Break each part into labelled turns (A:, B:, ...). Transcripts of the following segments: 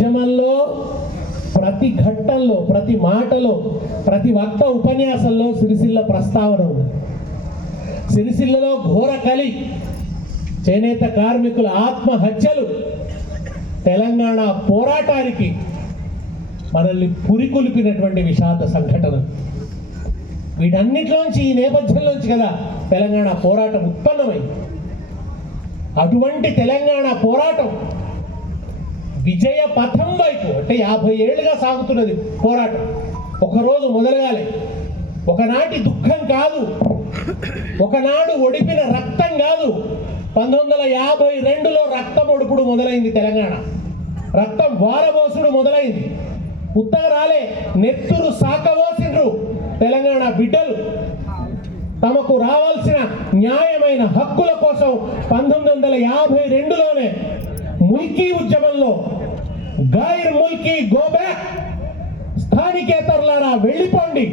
A: ఉద్యమంలో ప్రతి ఘట్టంలో ప్రతి మాటలో ప్రతి వక్త ఉపన్యాసంలో సిరిసిల్ల ప్రస్తావన ఉంది. సిరిసిల్లలో ఘోర కలి చేనేత కార్మికుల ఆత్మహత్యలు తెలంగాణ పోరాటానికి మనల్ని పురికొల్పినటువంటి విషాద సంఘటన. వీటన్నిటిలోంచి ఈ నేపథ్యంలోంచి కదా తెలంగాణ పోరాటం ఉత్పన్నమైంది. అటువంటి తెలంగాణ పోరాటం విజయ పథం వైపు అంటే యాభై ఏళ్ళుగా సాగుతున్నది పోరాటం. ఒకరోజు మొదలగాలి. ఒకనాటి దుఃఖం కాదు. ఒకనాడు ఒడిపిన రక్తం కాదు. పంతొమ్మిది వందల యాభై రెండులో రక్తం ఒడుపుడు మొదలైంది తెలంగాణ. రక్తం వారబోసుడు మొదలైంది. ఉత్తగ రాలే నెత్తురు సాకబోసిండ్రు తెలంగాణ బిడ్డలు. తమకు రావాల్సిన న్యాయమైన హక్కుల కోసం పంతొమ్మిది వందల యాభై రెండులోనే ముల్కీ ఉద్యమంలో గైర్ ముల్కీ గోబ్యాక్ స్థానికేతరులారా వెళ్ళిపోండి.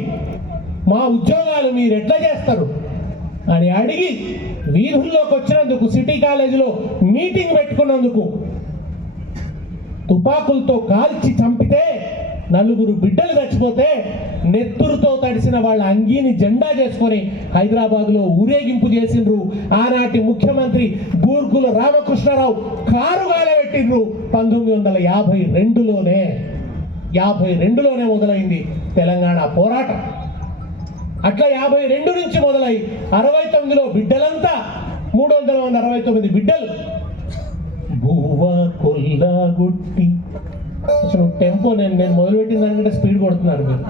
A: మా ఉద్యోగాలు మీరు ఎట్లా చేస్తారు? అని అడిగి వీధుల్లోకి వచ్చినందుకు సిటీ కాలేజీలో మీటింగ్ పెట్టుకున్నందుకు తుపాకులతో కాల్చి చంపితే నలుగురు బిడ్డలు చచ్చిపోతే నెత్తురుతో తడిసిన వాళ్ళ అంగీని జెండా చేసుకొని హైదరాబాద్లో ఊరేగింపు చేసిండ్రు. ఆనాటి ముఖ్యమంత్రి బూర్గుల రామకృష్ణారావు కారు పెట్టిండ్రు. పంతొమ్మిది వందల యాభై రెండులోనే యాభై రెండులోనే మొదలైంది తెలంగాణ పోరాటం. అట్లా యాభై రెండు నుంచి మొదలై అరవై తొమ్మిదిలో బిడ్డలంతా మూడు వందల మంది అరవై తొమ్మిది బిడ్డలు. భూవ కొల్లగుట్టి అసలు టెంపో నేను నేను మొదలుపెట్టిన దానికంటే స్పీడ్ కొడుతున్నారు మీరు.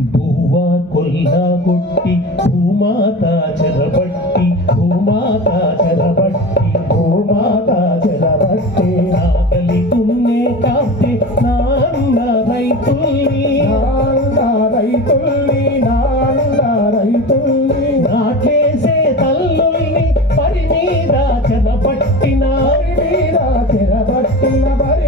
A: భూవ కొల్లగుట్టి భూమాత చెరబట్టి భూమాత చెరబట్టి భూమాత చెరబట్టి. ఆకలి తున్నే కాస్తే నాన్న రైతుల్ని. నాన్న రైతుల్ని నాన్న రైతుల్ని. నాకేసే తల్లుల్ని పరి మీద చెరబట్టిన. మీద చెరబట్టిన పరి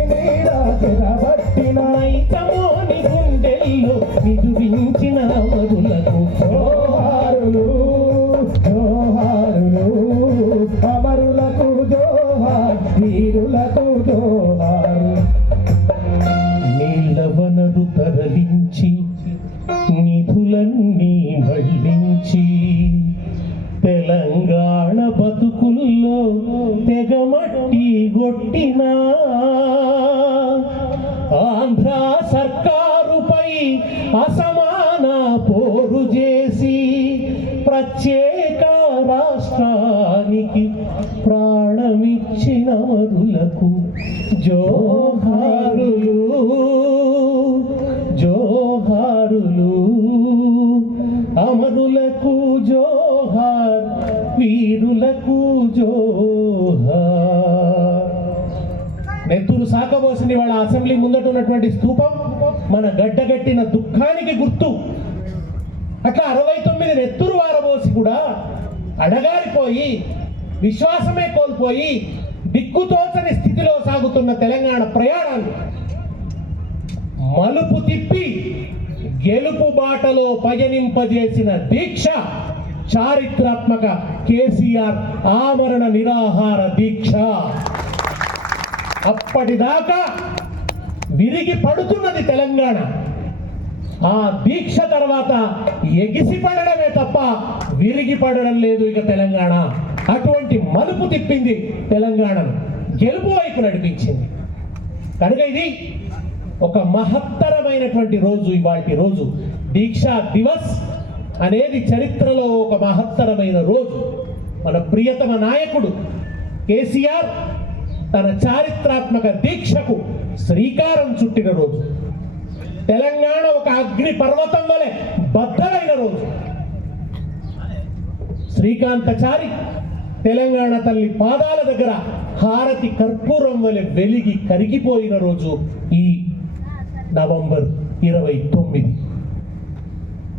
A: జోహార్ వీరులకు నీళ్ళ వనరు తరలించి నిధులన్నీ మళ్ళించి. తెలంగాణ బతుకుల్లో తెగమట్టి కొట్టిన ఆంధ్ర సర్కారుపై అసమాన పోరు చేసి ప్రత్యేక రాష్ట్రానికి ప్రాణమిచ్చిన జోహారులు జోహారులు అమరులకు జోహార్ వీరులకు జోహార్. నెత్తురు సాకబోసింది వాళ్ళ అసెంబ్లీ ముందట ఉన్నటువంటి స్థూపం మన గడ్డగట్టిన దుఃఖానికి గుర్తు. అట్లా అరవై తొమ్మిది నెత్తురు వారబోసి కూడా అడగారిపోయి విశ్వాసమే కోల్పోయి దిక్కుతోచని స్థితిలో సాగుతున్న తెలంగాణ ప్రయాణాలు మలుపు తిప్పి గెలుపు బాటలో పయనింపజేసిన దీక్ష చారిత్రాత్మక కేసీఆర్ ఆమరణ నిరాహార దీక్ష. అప్పటిదాకా విరిగి పడుతున్నది తెలంగాణ. ఆ దీక్ష తర్వాత ఎగిసి పడడమే తప్ప విరిగి పడడం లేదు ఇక తెలంగాణ. అటువంటి మలుపు తిప్పింది తెలంగాణను. గెలుపు వైపు నడిపించింది. కనుక ఇది ఒక మహత్తరమైనటువంటి రోజు ఇవాటి రోజు. దీక్షా దివస్ అనేది చరిత్రలో ఒక మహత్తరమైన రోజు. మన ప్రియతమ నాయకుడు కేసీఆర్ తన చారిత్రాత్మక దీక్షకు శ్రీకారం చుట్టిన రోజు. తెలంగాణ ఒక అగ్ని పర్వతం వలె బద్దలైన రోజు. శ్రీకాంతచారి తెలంగాణ తల్లి పాదాల దగ్గర హారతి కర్పూరం వలె వెలిగి కరిగిపోయిన రోజు ఈ నవంబర్ ఇరవై తొమ్మిది.